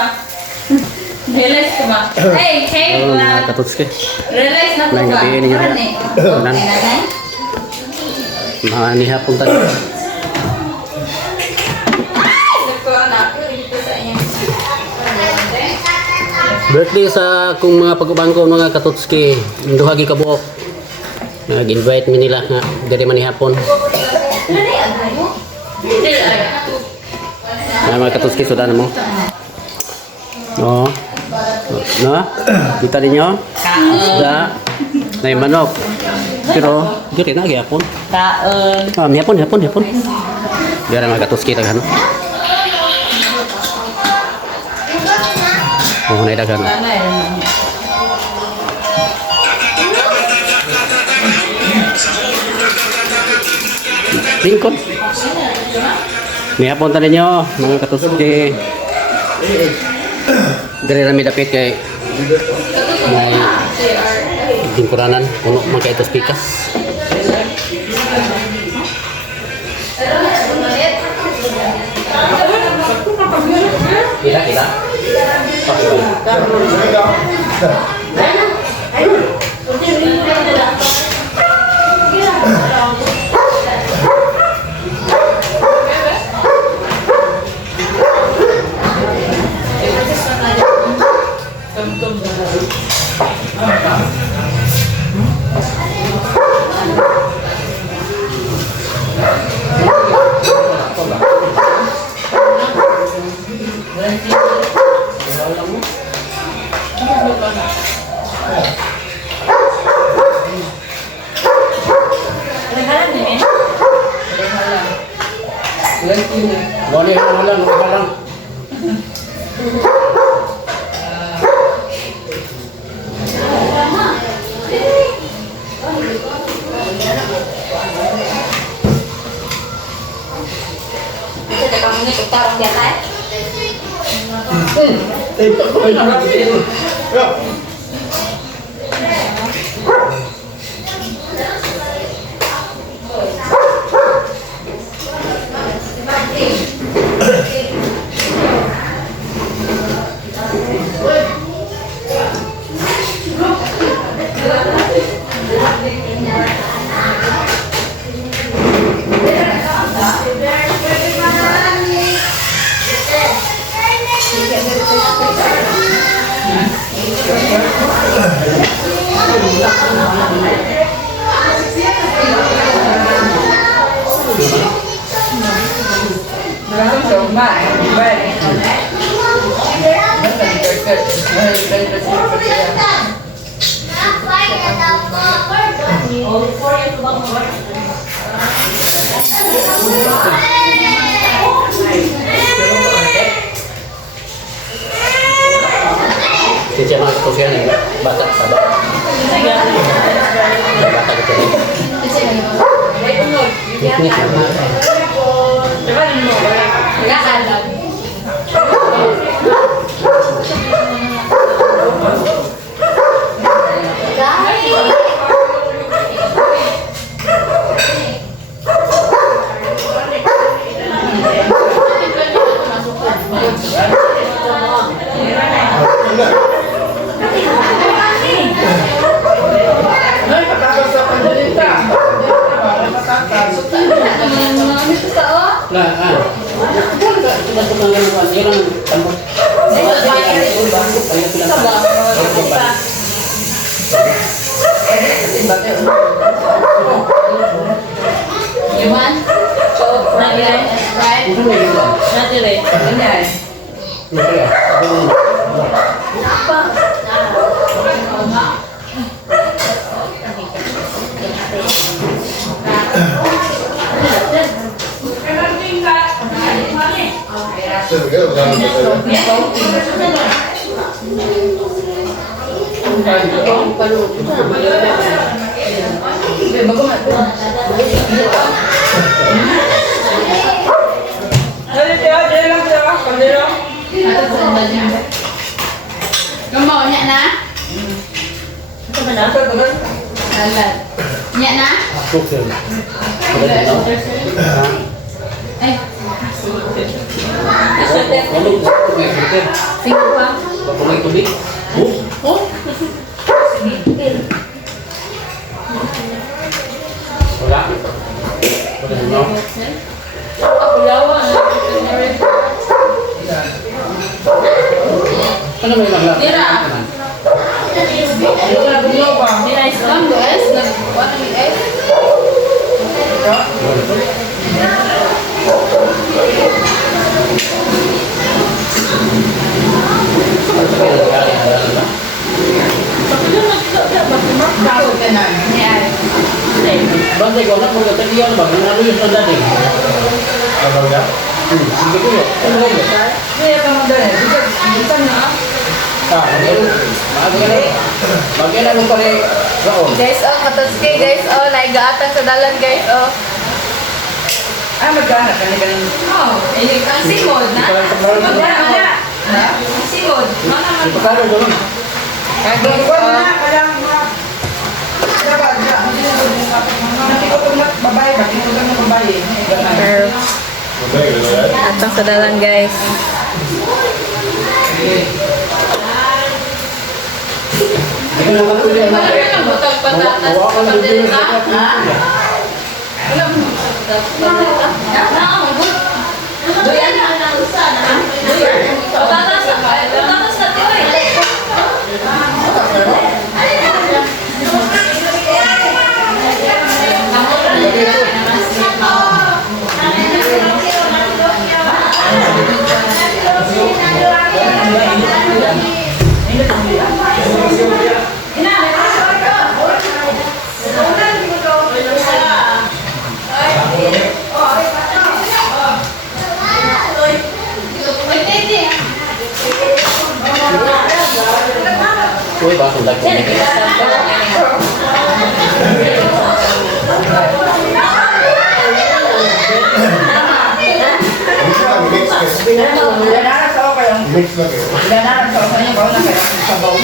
ba? Realize ko ba? Hey, hey, Mga katutski. realize na ko Lain ba? gabi ninyo na. Ulan. Kailangan? Mga nihapon tayo. Ito anak, ito sa inyo. Birthday sa akong mga pag-uban ko mga katutski. Duhagi ka buok. Nag-invite mi nila nga diri man nihapon. Mga katutski sudan mo. Oh. No? Kita ninyo? Isda. Nay manok. Pero diri na gyapon. Kaon. Hapon. Biar mga katutski taghan. Oh, nay daghan. Lingkod. Nihapon ta ninyo mga katutski. Dari rami dapit kay may lingkuranan puno man kay ito pikas. Kita. Boleh halang. Cincin mga katusian ya, bata sabar. Bata gitu. Ini sama. Gambarnya na? Ito ba na? Alat. Nya na? Ay. Ano? May filter. Sige pa. Baka may tubig. Oh? Wala. Wala no? Pagulawan. Ano may mga? Dira. Dira is lang guys. Nagbuhat ng S. Bantay ko na kung katalian ba? Ano yung sa dating? Ano ba? Sige ko yun. Ano ba yun? Bagyan mo pala raon. Guys, oh, katoske, guys, oh, naigaatan sa dalan, guys, oh. Magkana ka ni galing. Oh, ang simod na. Magdala. Ang simod. Mana man. Ipagkano doon? Guys, Wala oh. na, kailangan mo. Dapat, nakikotong na babae, nakikotong na babae. Pero, atang sa dalan, guys. Ito na lang ulit. Butang patatas. Padelita. Wala mo patatas. Good. Doyan na ang usan, ha? Doyan. Patatas sa patatas sa tiyoy. Uy, baka sundag ko. Danaran sa ako yung danaran sa ako yung baon na kaya sa baon.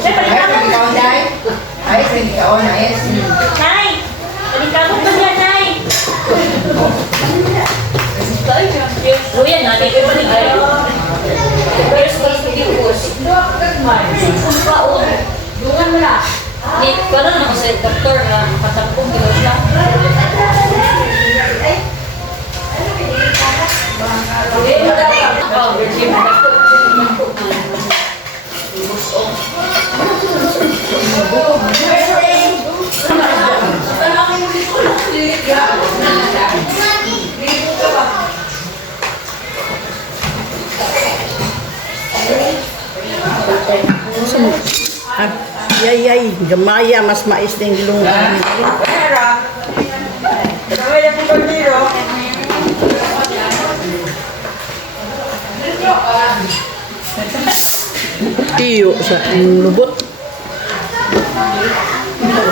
Ay, hindi ka on dahil. Ay, hindi ka on, ayos. Nay! Panikabot ba yan, Nay? Kuya, nanay ko pa rin kayo. Here's what to do, boss. Dungan mo na. Ni, parang ako sa doktor na patapong ginawa siya. Oh, virgin na Yay, gamaya, mas mais na yung gilungan. Pera. Kaya yung kaldero. Tiyo sa lubot.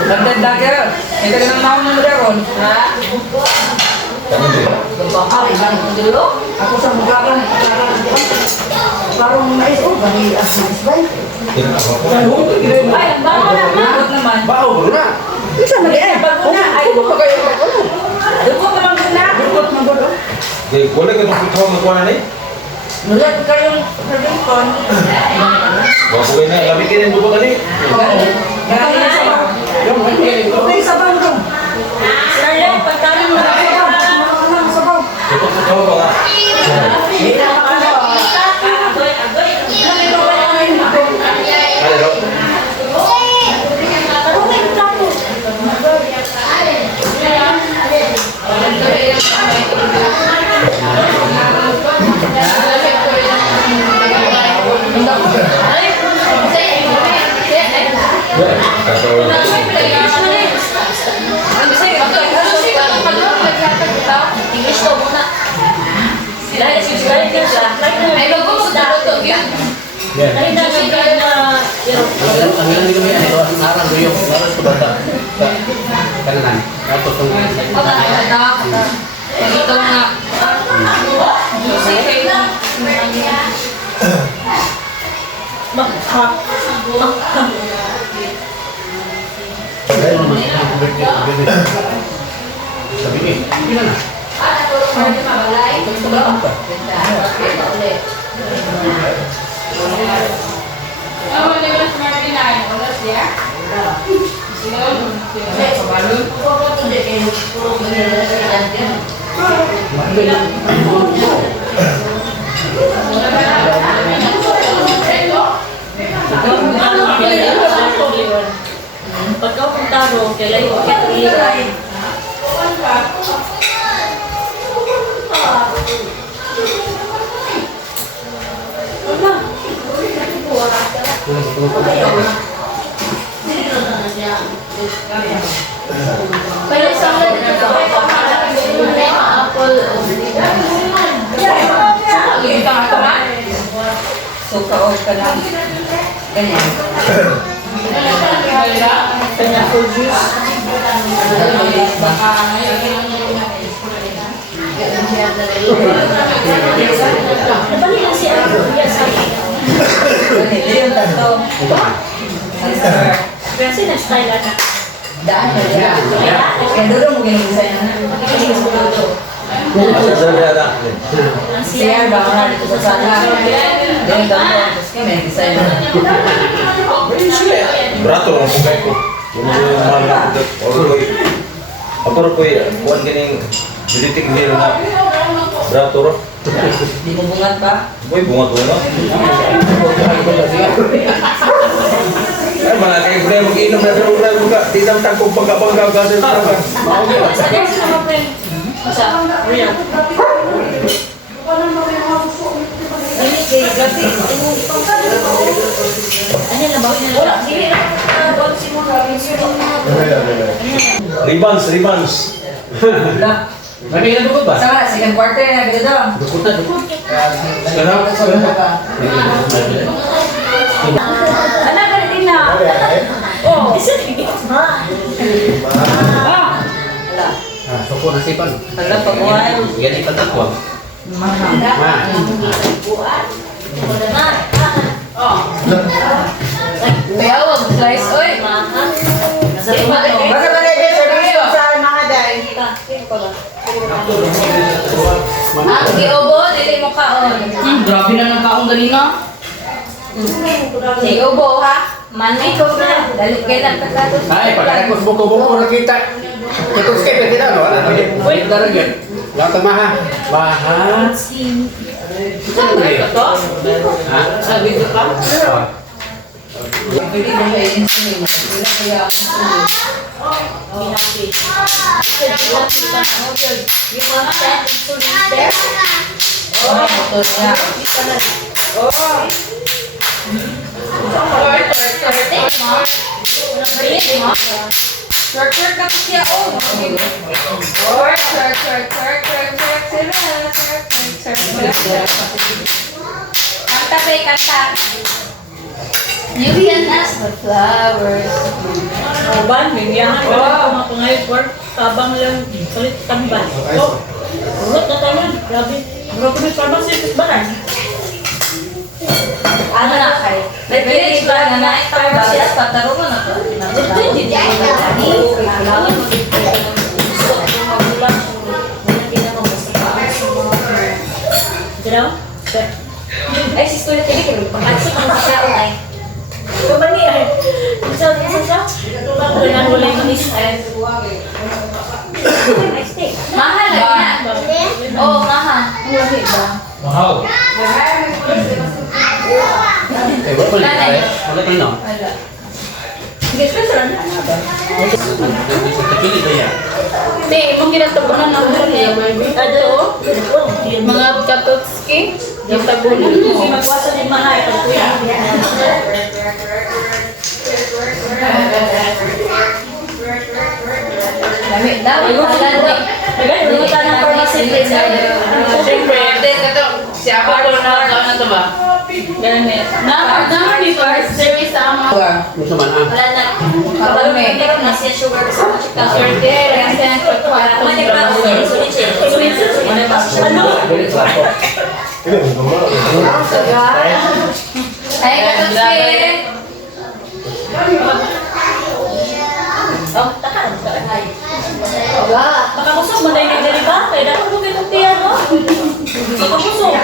Magdanda ka rin. Ito ka ng mauna mo daron. Ako sa mugarang. Parang mais. Oh, bali mais ba? Ay, ang bawa naman. Naman. Bao, bro na. Isa mali eh. Ay, pa kayo. Dugo pa lang muna. Dugo pa lang. Jadi, boleh ke untuk tahu ngekuan ni? Nulat kayong nagingkon. Bawa ko na, labi kinin dulu kali. Kaya sa baon. Okay, sa baon dong. Sir, pagkaling mo na. Sa baon. Untuk tahu ba? Ada dok. English to muna. Dahil si Juan ka siya. Ay, bago mo sa yun. Dahil na Ang ilan dito yan, ito ang harang doon, harang sa bata. Kanan. Tapos itong Ito nga. sabi niya, ilan na? Pagka punta ro, kailan yung kaya Pero isang dito sa apple. Suka o ka lang. Ganyan. pineapple juice. Nabalik lang siya. Yes, Ganito yung tato. kasi na-style na. Daan na yan. Kaya doon mo ganyan sa'yo na. Sabi na. Ang CR ba nga dito sa sala? Doon daw mo. Tapos kami, design na. Berato lang kung kayo ko. Yung mahal na ako dito. Ako rin po buwan ganing bilitik nila na. Berato rin. Di mo bungat pa? Boy, bunga to na. Ay, mga kayo ko na mag-inom na pero na buka. Di naman tangkong pagkabanggaw kasi talaga. Sa next na mga friend. Sa real. Ano na ba? Wala. Dili na. Ribbons. Nakailan bukod ba? Sama, second quarter na dito daw. Dukot na, dukot. Sekarang, Anak ka rin na. Oh, isa rin. Suko na sipan. Hala, pag-uwan. Yan ay patakwang. Kaya wag slice, oy. Basta ba na yung servisyo sa mga day? Ang giobo, dili mo kaon. Grabe na ng kaong ganina. Giobo ha. Mani ko na. Dali kailan takatos. Ay, pagkakos buko-buko nakita. Tutok skip, pwede na, no? Ano yun? Wait, daragyan. Lahat ang maha. Maha. Ano na yun? Ha? Sabi ko ka? Pwede mo na yun. Oh, motor niya. Short ka siya, oh. Kanta ba, kanta. You can ask the flowers. Ban, bigyan ka mga pangayon for tabang lang salit tambal. Oh, urot na tayo. Grabe. Grabe may pharmacy banan. Ano na kayo? Nag-village ba na na siya? Patarungan na to. Hindi niya magdani. Alam mo dito. Gusto ko magulang. Hindi na Dilaw? Ay, si School TV, kaya pag-aksi ka na siya, okay. Kumani ay. Isa. Kailangan wala yung manis. Mahal na yan. Oo, mahal. Mahal ba? Mahal. Eh, wala pa rin. Wala pa rin, no? Wala. Takili ba yan? Hindi, mong ginatabunan ng huli. Ado. Mga katotski, yung tabunan Kasi mo. magwasa din mahay. Pagkuya. Dami, dami. Agay, rumutan ng pharmacy. Siyempre, siya ako na to ba? Ganun Number ni first. Service sa ama. Gusto man ah. Wala na. Kapag may meron na siya sugar sa mga chika. Ano? Ay, katuski. Oh, takan. Baka kusog mo na yung dali ba? Kaya dapat mo kayo tiyan, no? Baka kusog.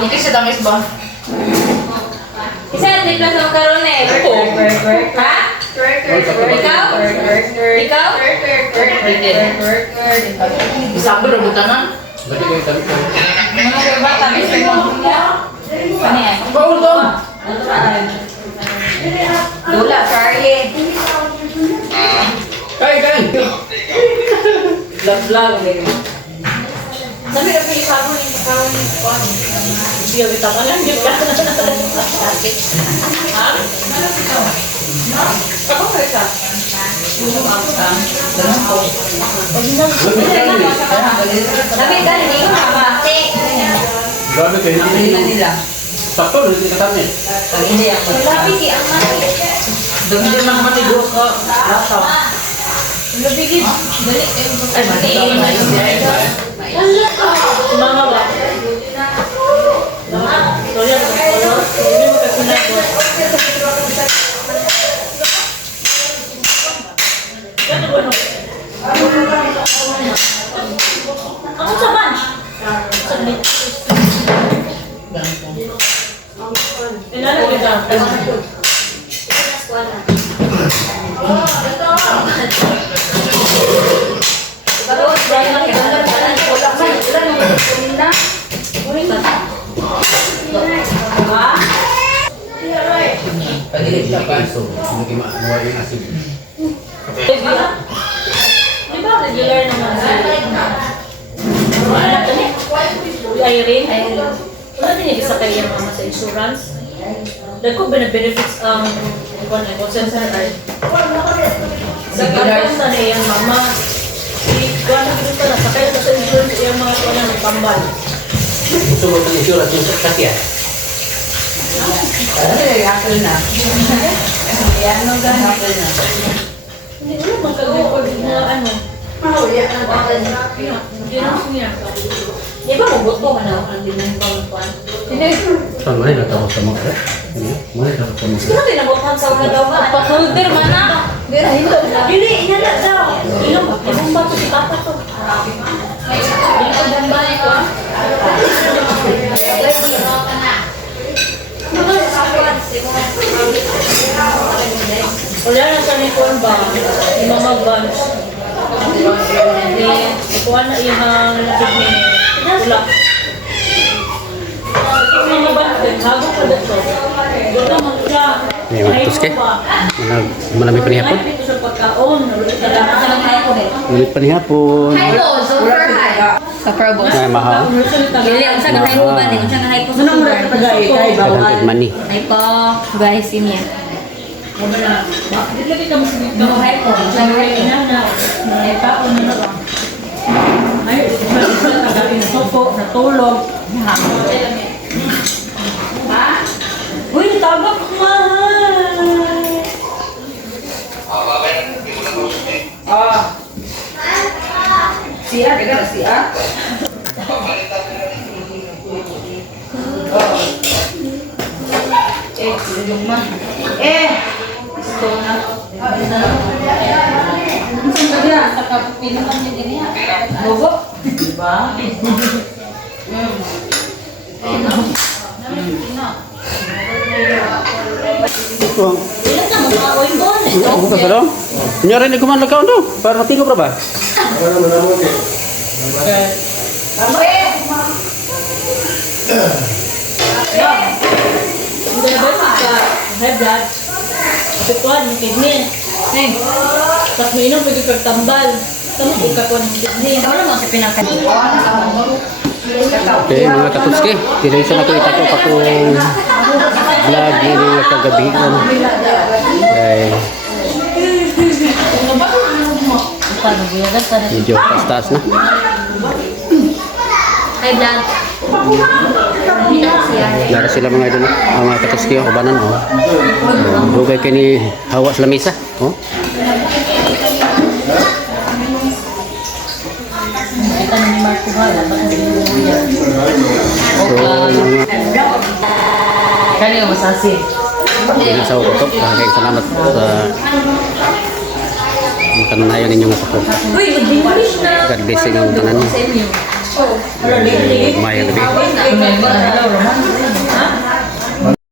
Hindi kasi damis ba? Isa at niklas ng karon eh. Ha? Ikaw? Ikaw? Isang ba rubutan? Berarti kayo tabi ko. Mga bata, may sa'yo. Ano yan? Paulong. Dula, Charlie. Kain! Lag-lag. Sabi na pinipagod yung pagkawan ni Juan. Hindi yung itapan lang yun ka. Ha? Ako ka isa? Sabi ka, hindi ko makabate. Grabe kayo na. Sakto, hindi ka tabi. Sabi si ang mati. Dami din mga matigo ko. Lata. Nabigid. Balik. Ay, mati. Mga ba? So yan, hindi mo kasi nabot. Yan ang ano? Ako sa bunch. Saglit. Ilan kita? Tadi kita kanso. Hindi makuha yung asin. Di ba regular naman si Irene? Wala din yung isa kayo yung mga sa insurance. Dahil ba na-benefits ang call center? Sa kaganda na yung mama, gano'n dito na, sakay na sa insurance yung mga kanya may pambal. Gusto mo ng insurance yung sakya? Ay, akal na. Yan no gan akal na. Hindi ko naman kag-record mga ano. Hindi na siya. Di ba mabuto ka na ang dinang-pangkuan? Saan mo na natapos sa mga? Mo na natapos sa mga? Sino tinabutan sa una daw ba? Pakulder man na. Dili, inala daw. Ilong, ibang bato si Papa to. Wala na sa Nicole ba? Yung mga bunch. Ikuha na yung kidney. Wala. Yung mga bunch din, hago ka dito. Doon naman siya. May mga tuske? Malami pa ni hapon? Ito sa pagkaon. Malamit pa ni hapon. Super high. Sa Provo. Ay, mahal. Dili, unsa nga hypo ba ni? Unsa nga hypo sa sugar? Kailangan money. Hypo, glycemia. Dili kita mas dito. No hypo. Unsa nga hypo na. Ay pa na lang. Ay, isa kagabi na sopo, natulog. Uy, tabak mahal. Siya, kaya siya. Yung man. Gusto na. Sa kapinuman niya din niya. Bobo. Diba? Ilan na mag-aoy mo? Ako ka sa Nyari ni kuman lakaw do. Para matingo pra ba? Hindi ba ka high blood? Kapituan, yung kidney. Tapos may inom, pwede kagtambal. Tapos ikakuan ng kidney. Ano mo sa pinaka? Okay, mga katuske. Tidak isa na ito itato pa kung vlog ini kagabi. Okay. Medyo taas-taas na. High blood. Dari sila mga idol, ang mga katuski o kabanan, oh. Dugay kayo ni hawa sa lamisa, oh. Kita ni Marco Hala, bakit hindi mo yan? So, mga Kanya masasin. sa utok, kaya salamat sa kananayan ninyong kapag. Uy, mag-English na. God bless ang tanan niyo. Sa inyo. Mayang gabi. Remember, hello, Roman.